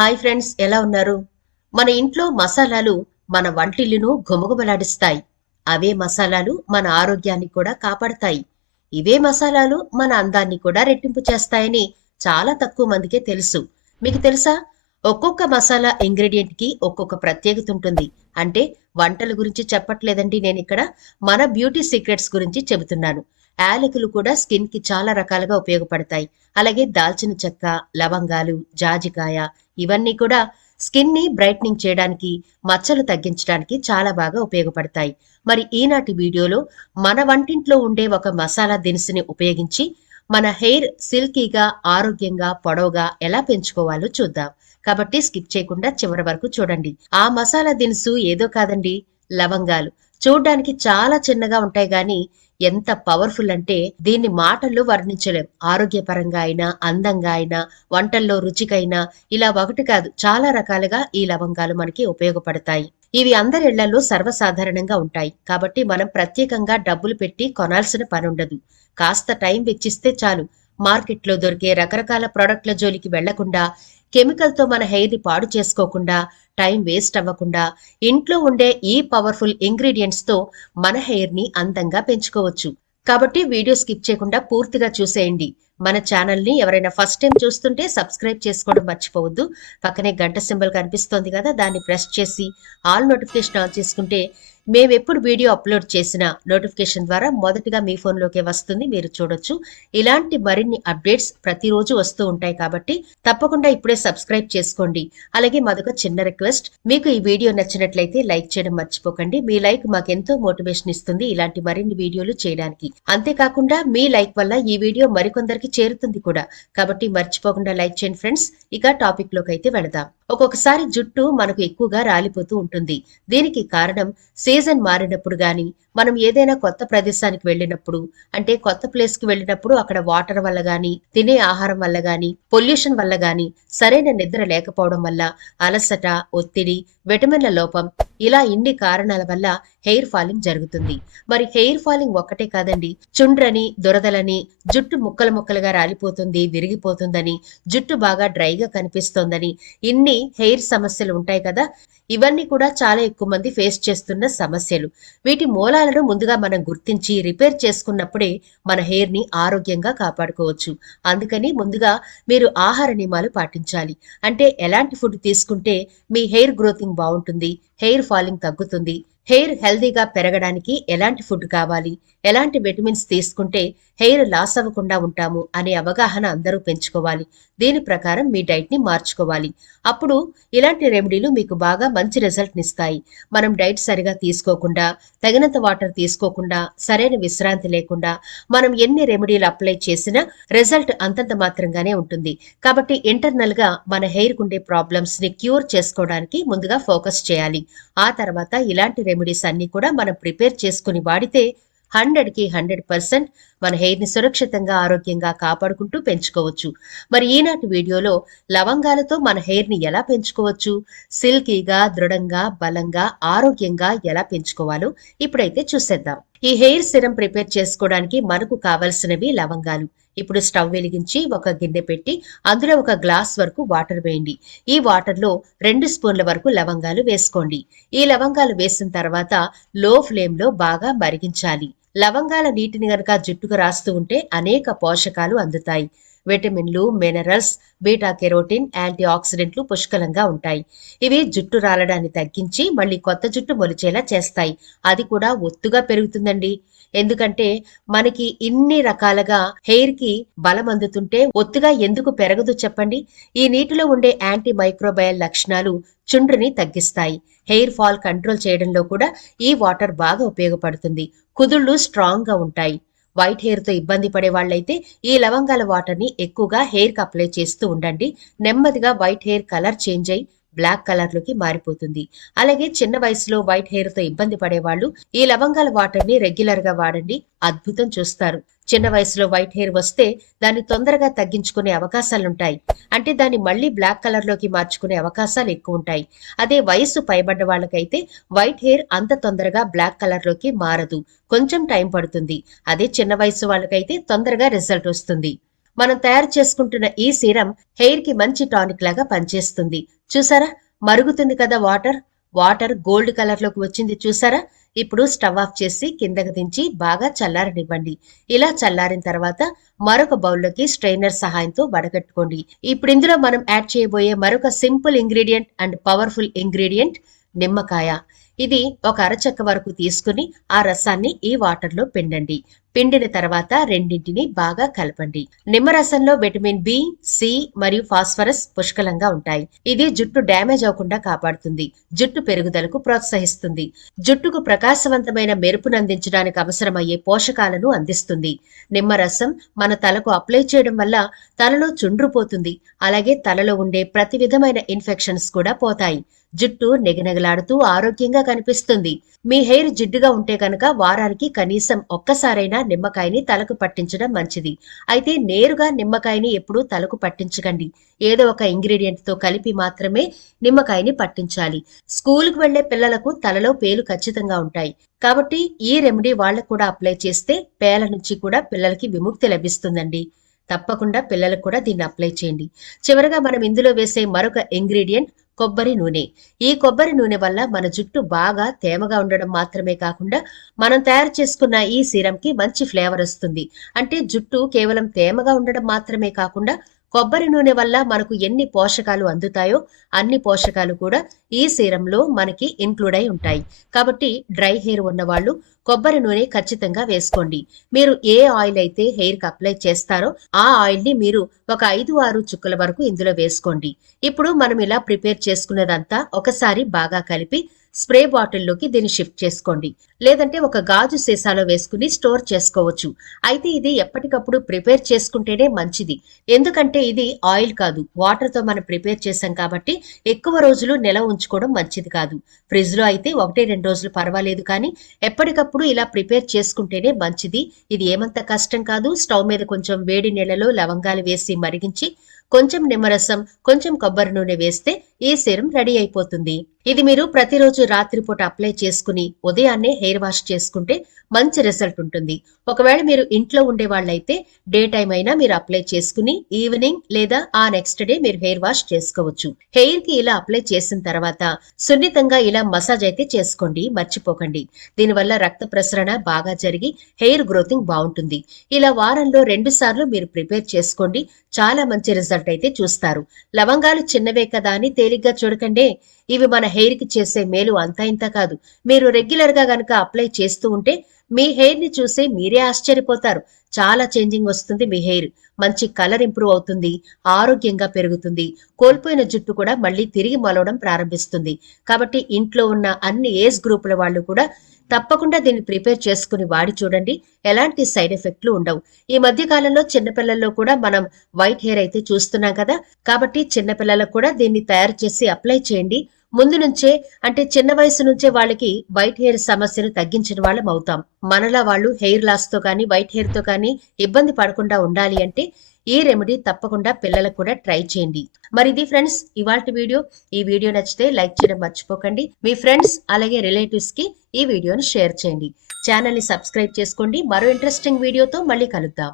Hi friends, ఎలా ఉన్నారు? మన ఇంట్లో మసాలాలు మన వంటిల్లును ఘుమఘుమలాడిస్తాయి. అవే మసాలాలు మన ఆరోగ్యాన్ని కూడా కాపాడతాయి. ఇవే మసాలాలు మన అందాన్ని కూడా రెట్టింపు చేస్తాయని చాలా తక్కువ మందికే తెలుసు. మీకు తెలుసా? ఒక్కొక్క మసాలా ఇంగ్రీడియంట్ కి ఒక్కొక్క ప్రత్యేకత ఉంటుంది. అంటే వంటల గురించి చెప్పట్లేదండి నేనిక్కడ. మన బ్యూటీ సీక్రెట్స్ గురించి చెబుతున్నాను. యాలకులు కూడా స్కిన్ కి చాలా రకాలుగా ఉపయోగపడతాయి. అలాగే దాల్చిన చెక్క, లవంగాలు, జాజికాయ ఇవన్నీ కూడా స్కిన్ ని బ్రైట్నింగ్ చేయడానికి, మచ్చలు తగ్గించడానికి చాలా బాగా ఉపయోగపడతాయి. మరి ఈనాటి వీడియోలో మన వంటింట్లో ఉండే ఒక మసాలా దినుసుని ఉపయోగించి మన హెయిర్ సిల్కీగా, ఆరోగ్యంగా, పొడవుగా ఎలా పెంచుకోవాలో చూద్దాం. కాబట్టి స్కిప్ చేయకుండా చివరి వరకు చూడండి. ఆ మసాలా దినుసు ఏదో కాదండి, లవంగాలు. చూడ్డానికి చాలా చిన్నగా ఉంటాయి గాని ఎంత పవర్ఫుల్ అంటే దీన్ని మాటల్లో వర్ణించలేం. ఆరోగ్యపరంగా అయినా, అందంగా అయినా, వంటల్లో రుచికైనా ఇలా ఒకటి కాదు, చాలా రకాలుగా ఈ లవంగాలు మనకి ఉపయోగపడతాయి. ఇవి అందరి ఇళ్లలో సర్వసాధారణంగా ఉంటాయి. కాబట్టి మనం ప్రత్యేకంగా డబ్బులు పెట్టి కొనాల్సిన పనుండదు. కాస్త టైం వెచ్చిస్తే చాలు. మార్కెట్లో దొరికే రకరకాల ప్రొడక్ట్ల జోలికి వెళ్లకుండా, కెమికల్‌తో మన హెయిర్‌ని పాడు చేసుకోకుండా, టైం వేస్ట్ అవ్వకుండా, ఇంట్లో ఉండే ఈ పవర్‌ఫుల్ ఇంగ్రీడియెంట్స్‌తో మన హెయిర్‌ని అందంగా పెంచుకోవచ్చు. కాబట్టి వీడియో స్కిప్ చేయకుండా పూర్తిగా చూసేయండి. మన ఛానల్‌ని ఎవరైనా ఫస్ట్ టైం చూస్తుంటే సబ్స్క్రైబ్ చేసుకోవడం మర్చిపోవద్దు. పక్కనే గంట సింబల్ కనిపిస్తోంది కదా! దాన్ని ప్రెస్ చేసి ఆల్ నోటిఫికేషన్ ఆన్ చేసుకుంటే మేమెప్పుడు వీడియో అప్‌లోడ్ చేసినా నోటిఫికేషన్ ద్వారా మొదటగా మీ ఫోన్‌లోకే వస్తుంది. మీరు చూడొచ్చు. ఇలాంటి మరిన్ని అప్డేట్స్ ప్రతిరోజు వస్తూ ఉంటాయి కాబట్టి తప్పకుండా ఇప్పుడే సబ్స్క్రైబ్ చేసుకోండి. అలాగే మాదొక చిన్న రిక్వెస్ట్. మీకు ఈ వీడియో నచ్చినట్లయితే లైక్ చేయడం మర్చిపోకండి. మీ లైక్ మాకెంతో మోటివేషన్ ఇస్తుంది ఇలాంటి మరిన్ని వీడియోలు చేయడానికి. అంతేకాకుండా మీ లైక్ వల్ల ఈ వీడియో మరికొందరికి చేరుతుంది కూడా. కాబట్టి మర్చిపోకుండా లైక్ చేయండి ఫ్రెండ్స్. ఇక టాపిక్ లోకైతే వెళదాం. ఒక్కొక్కసారి జుట్టు మనకు ఎక్కువగా రాలిపోతూ ఉంటుంది. దీనికి కారణం సీజన్ మారినప్పుడు గాని, మనం ఏదైనా కొత్త ప్రదేశానికి వెళ్ళినప్పుడు, అంటే కొత్త ప్లేస్ కి వెళ్ళినప్పుడు అక్కడ వాటర్ వల్ల గాని, తినే ఆహారం వల్ల గాని, పొల్యూషన్ వల్ల గాని, సరైన నిద్ర లేకపోవడం వల్ల, అలసట, ఒత్తిడి, విటమిన్ల లోపం ఇలా ఇన్ని కారణాల వల్ల హెయిర్ ఫాలింగ్ జరుగుతుంది. మరి హెయిర్ ఫాలింగ్ ఒక్కటే కాదండి, చుండ్రని, దురదలని, జుట్టు ముక్కలు ముక్కలుగా రాలిపోతుంది, విరిగిపోతుందని, జుట్టు బాగా డ్రైగా కనిపిస్తోందని, ఇన్ని హెయిర్ సమస్యలు ఉంటాయి కదా! ఇవన్నీ కూడా చాలా ఎక్కువ మంది ఫేస్ చేస్తున్న సమస్యలు. వీటి మూలాలను ముందుగా మనం గుర్తించి రిపేర్ చేసుకున్నప్పుడే మన హెయిర్ ని ఆరోగ్యంగా కాపాడుకోవచ్చు. అందుకని ముందుగా మీరు ఆహార నియమాలు పాటించాలి. అంటే ఎలాంటి ఫుడ్ తీసుకుంటే మీ హెయిర్ గ్రోతింగ్ బావుంటుంది, హెయిర్ ఫాలింగ్ తగ్గుతుంది, హెయిర్ హెల్తీగా పెరగడానికి ఎలాంటి ఫుడ్ కావాలి, ఎలాంటి విటమిన్స్ తీసుకుంటే హెయిర్ లాస్ అవ్వకుండా ఉంటాము అనే అవగాహన అందరూ పెంచుకోవాలి. దీని ప్రకారం మీ డైట్ ని మార్చుకోవాలి. అప్పుడు ఇలాంటి రెమెడీలు మీకు బాగా మంచి రిజల్ట్ నిస్తాయి. మనం డైట్ సరిగా తీసుకోకుండా, తగినంత వాటర్ తీసుకోకుండా, సరైన విశ్రాంతి లేకుండా మనం ఎన్ని రెమెడీలు అప్లై చేసినా రిజల్ట్ అంతంత మాత్రంగానే ఉంటుంది. కాబట్టి ఇంటర్నల్ గా మన హెయిర్ కుండే ప్రాబ్లమ్స్ ని క్యూర్ చేసుకోవడానికి ముందుగా ఫోకస్ చేయాలి. ఆ తర్వాత ఇలాంటి రెమెడీస్ అన్ని కూడా మనం ప్రిపేర్ చేసుకుని వాడితే 100కి 100% మన హెయిర్ ని సురక్షితంగా, ఆరోగ్యంగా కాపాడుకుంటూ పెంచుకోవచ్చు. మరి ఈనాటి వీడియోలో లవంగాలతో మన హెయిర్ ని ఎలా పెంచుకోవచ్చు, సిల్కీగా, దృఢంగా, బలంగా, ఆరోగ్యంగా ఎలా పెంచుకోవాలో ఇప్పుడైతే చూసేద్దాం. ఈ హెయిర్ సిరం ప్రిపేర్ చేసుకోవడానికి మనకు కావలసినవి లవంగాలు. ఇప్పుడు స్టవ్ వెలిగించి ఒక గిన్నె పెట్టి అందులో ఒక గ్లాస్ వరకు వాటర్ వేయండి. ఈ వాటర్ లో 2 స్పూన్ల వరకు లవంగాలు వేసుకోండి. ఈ లవంగాలు వేసిన తర్వాత లో ఫ్లేమ్ లో బాగా మరిగించాలి. లవంగాల నీటిని గనక జుట్టుకు రాస్తూ ఉంటే అనేక పోషకాలు అందుతాయి. విటమిన్లు, మినరల్స్, బీటా కెరోటిన్, యాంటీ ఆక్సిడెంట్లు పుష్కలంగా ఉంటాయి. ఇవి జుట్టు రాలడాన్ని తగ్గించి మళ్ళీ కొత్త జుట్టు మొలిచేలా చేస్తాయి. అది కూడా ఒత్తుగా పెరుగుతుందండి. ఎందుకంటే మనకి ఇన్ని రకాలుగా హెయిర్ కి బలం అందుతుంటే ఒత్తుగా ఎందుకు పెరగదు చెప్పండి? ఈ నీటిలో ఉండే యాంటీ మైక్రోబయల్ లక్షణాలు చుండ్రుని తగ్గిస్తాయి. హెయిర్ ఫాల్ కంట్రోల్ చేయడంలో కూడా ఈ వాటర్ బాగా ఉపయోగపడుతుంది. కుదుళ్లు స్ట్రాంగ్ గా ఉంటాయి. వైట్ హెయిర్ తో ఇబ్బంది పడే వాళ్ళైతే ఈ లవంగాల వాటర్ ని ఎక్కువగా హెయిర్ కి అప్లై చేస్తూ ఉండండి. నెమ్మదిగా వైట్ హెయిర్ కలర్ చేంజ్ అయి బ్లాక్ కలర్ లోకి మారిపోతుంది. అలాగే చిన్న వయసులో వైట్ హెయిర్ తో ఇబ్బంది పడేవాళ్ళు ఈ లవంగాల వాటర్ ని రెగ్యులర్ గా వాడండి. అద్భుతం చూస్తారు. చిన్న వయసులో వైట్ హెయిర్ వస్తే దాన్ని తొందరగా తగ్గించుకునే అవకాశాలుంటాయి. అంటే దాన్ని మళ్ళీ బ్లాక్ కలర్ లోకి మార్చుకునే అవకాశాలు ఎక్కువ ఉంటాయి. అదే వయసు పైబడ్డ వాళ్ళకైతే వైట్ హెయిర్ అంత తొందరగా బ్లాక్ కలర్ లోకి మారదు. కొంచెం టైం పడుతుంది. అదే చిన్న వయసు వాళ్ళకైతే తొందరగా రిజల్ట్ వస్తుంది. మనం తయారు చేసుకుంటున్న ఈ సీరం హెయిర్ కి మంచి టానిక్ లాగా పనిచేస్తుంది. చూసారా, మరుగుతుంది కదా వాటర్. వాటర్ గోల్డ్ కలర్ లోకి వచ్చింది చూసారా. ఇప్పుడు స్టవ్ ఆఫ్ చేసి కిందకి దించి బాగా చల్లారనివ్వండి. ఇలా చల్లారిన తర్వాత మరొక బౌల్లోకి స్ట్రైనర్ సహాయంతో వడగట్టుకోండి. ఇప్పుడు ఇందులో మనం యాడ్ చేయబోయే మరొక simple ingredient and powerful ingredient నిమ్మకాయ. ఇది ఒక అరచెక్క వరకు తీసుకుని ఆ రసాన్ని ఈ వాటర్లో పిండండి. పిండిన తర్వాత రెండింటిని బాగా కలపండి. నిమ్మరసంలో విటమిన్ బి, సి మరియు ఫాస్ఫరస్ పుష్కలంగా ఉంటాయి. ఇది జుట్టు డ్యామేజ్ అవ్వకుండా కాపాడుతుంది. జుట్టు పెరుగుదలకు ప్రోత్సహిస్తుంది. జుట్టుకు ప్రకాశవంతమైన మెరుపునందించడానికి అవసరమయ్యే పోషకాలను అందిస్తుంది. నిమ్మరసం మన తలకు అప్లై చేయడం వల్ల తలలో చుండ్రుపోతుంది. అలాగే తలలో ఉండే ప్రతి విధమైన ఇన్ఫెక్షన్స్ కూడా పోతాయి. జుట్టు నెగనెగలాడుతూ ఆరోగ్యంగా కనిపిస్తుంది. మీ హెయిర్ జిడ్డుగా ఉంటే కనుక వారానికి కనీసం ఒక్కసారైనా నిమ్మకాయని తలకు పట్టించడం మంచిది. అయితే నేరుగా నిమ్మకాయని ఎప్పుడూ తలకు పట్టించకండి. ఏదో ఒక ఇంగ్రీడియంట్ తో కలిపి మాత్రమే నిమ్మకాయని పట్టించాలి. స్కూల్కి వెళ్లే పిల్లలకు తలలో పేలు ఖచ్చితంగా ఉంటాయి. కాబట్టి ఈ రెమెడీ వాళ్ళకు కూడా అప్లై చేస్తే పేల నుంచి కూడా పిల్లలకి విముక్తి లభిస్తుందండి. తప్పకుండా పిల్లలకు కూడా దీన్ని అప్లై చేయండి. చివరగా మనం ఇందులో వేసే మరొక ఇంగ్రీడియంట్ కొబ్బరి నూనె. ఈ కొబ్బరి నూనె వల్ల మన జుట్టు బాగా తేమగా ఉండడం మాత్రమే కాకుండా మనం తయారు చేసుకున్న ఈ సీరంకి మంచి ఫ్లేవర్ వస్తుంది. అంటే జుట్టు కేవలం తేమగా ఉండడం మాత్రమే కాకుండా కొబ్బరి నూనె వల్ల మనకు ఎన్ని పోషకాలు అందుతాయో అన్ని పోషకాలు కూడా ఈ సీరంలో మనకి ఇంక్లూడ్ అయి ఉంటాయి. కాబట్టి డ్రై హెయిర్ ఉన్నవాళ్ళు కొబ్బరి నూనె ఖచ్చితంగా వేసుకోండి. మీరు ఏ ఆయిల్ అయితే హెయిర్ కి అప్లై చేస్తారో ఆ ఆయిల్ ని మీరు ఒక 5-6 చుక్కల వరకు ఇందులో వేసుకోండి. ఇప్పుడు మనం ఇలా ప్రిపేర్ చేసుకున్నదంతా ఒకసారి బాగా కలిపి స్ప్రే బాటిల్లోకి దీన్ని షిఫ్ట్ చేసుకోండి. లేదంటే ఒక గాజు సీసాలో వేసుకుని స్టోర్ చేసుకోవచ్చు. అయితే ఇది ఎప్పటికప్పుడు ప్రిపేర్ చేసుకుంటేనే మంచిది. ఎందుకంటే ఇది ఆయిల్ కాదు, వాటర్ తో మనం ప్రిపేర్ చేసాం కాబట్టి ఎక్కువ రోజులు నిలవ ఉంచుకోవడం మంచిది కాదు. ఫ్రిడ్జ్ లో అయితే 1-2 రోజులు పర్వాలేదు, కానీ ఎప్పటికప్పుడు ఇలా ప్రిపేర్ చేసుకుంటేనే మంచిది. ఇది ఏమంత కష్టం కాదు. స్టవ్ మీద కొంచెం వేడి నీళ్ళలో లవంగాలు వేసి మరిగించి కొంచెం నిమ్మరసం, కొంచెం కొబ్బరి నూనె వేస్తే ఈ సీరం రెడీ అయిపోతుంది. ఇది మీరు ప్రతిరోజు రాత్రిపూట అప్లై చేసుకుని ఉదయాన్నే హెయిర్ వాష్ చేసుకుంటే మంచి రిజల్ట్ ఉంటుంది. ఒకవేళ మీరు ఇంట్లో ఉండే వాళ్ళైతే డే టైం అయినా మీరు అప్లై చేసుకుని ఈవినింగ్ లేదా ఆ నెక్స్ట్ డే మీరు హెయిర్ వాష్ చేసుకోవచ్చు. హెయిర్ కి ఇలా అప్లై చేసిన తర్వాత సున్నితంగా ఇలా మసాజ్ అయితే చేసుకోండి, మర్చిపోకండి. దీనివల్ల రక్త ప్రసరణ బాగా జరిగి హెయిర్ గ్రోతింగ్ బాగుంటుంది. ఇలా వారంలో 2 సార్లు మీరు ప్రిపేర్ చేసుకోండి. చాలా మంచి రిజల్ట్ అయితే చూస్తారు. లవంగాలు చిన్నవే కదా అని తేలిగ్గా చూడకండి. ఇవి మన హెయిర్ కి చేసే మేలు అంతా ఇంత కాదు. మీరు రెగ్యులర్ గా గనక అప్లై చేస్తూ ఉంటే మీ హెయిర్ ని చూసి మీరే ఆశ్చర్యపోతారు. చాలా చేంజింగ్ వస్తుంది. మీ హెయిర్ మంచి కలర్ ఇంప్రూవ్ అవుతుంది, ఆరోగ్యంగా పెరుగుతుంది. కోల్పోయిన జుట్టు కూడా మళ్ళీ తిరిగి మొలవడం ప్రారంభిస్తుంది. కాబట్టి ఇంట్లో ఉన్న అన్ని ఏజ్ గ్రూపుల వాళ్ళు కూడా తప్పకుండా దీన్ని ప్రిపేర్ చేసుకుని వాడి చూడండి. ఎలాంటి సైడ్ ఎఫెక్ట్లు ఉండవు. ఈ మధ్య కాలంలో చిన్నపిల్లల్లో కూడా మనం వైట్ హెయిర్ అయితే చూస్తున్నాం కదా. కాబట్టి చిన్నపిల్లలకు కూడా దీన్ని తయారు చేసి అప్లై చేయండి. ముందు నుంచే, అంటే చిన్న వయసు నుంచే వాళ్ళకి వైట్ హెయిర్ సమస్యను తగ్గించిన వాళ్ళం అవుతాం. మనలా వాళ్ళు హెయిర్ లాస్ తో కానీ వైట్ హెయిర్ తో కానీ ఇబ్బంది పడకుండా ఉండాలి అంటే ఈ రెమెడీ తప్పకుండా పిల్లలకు కూడా ట్రై చేయండి. మరి ఇది ఫ్రెండ్స్ ఇవాల్టి వీడియో. ఈ వీడియో నచ్చితే లైక్ చేయడం మర్చిపోకండి. మీ ఫ్రెండ్స్ అలాగే రిలేటివ్స్ కి ఈ వీడియోని షేర్ చేయండి. ఛానల్ ని సబ్స్క్రైబ్ చేసుకోండి. మరో ఇంట్రెస్టింగ్ వీడియోతో మళ్ళీ కలుద్దాం.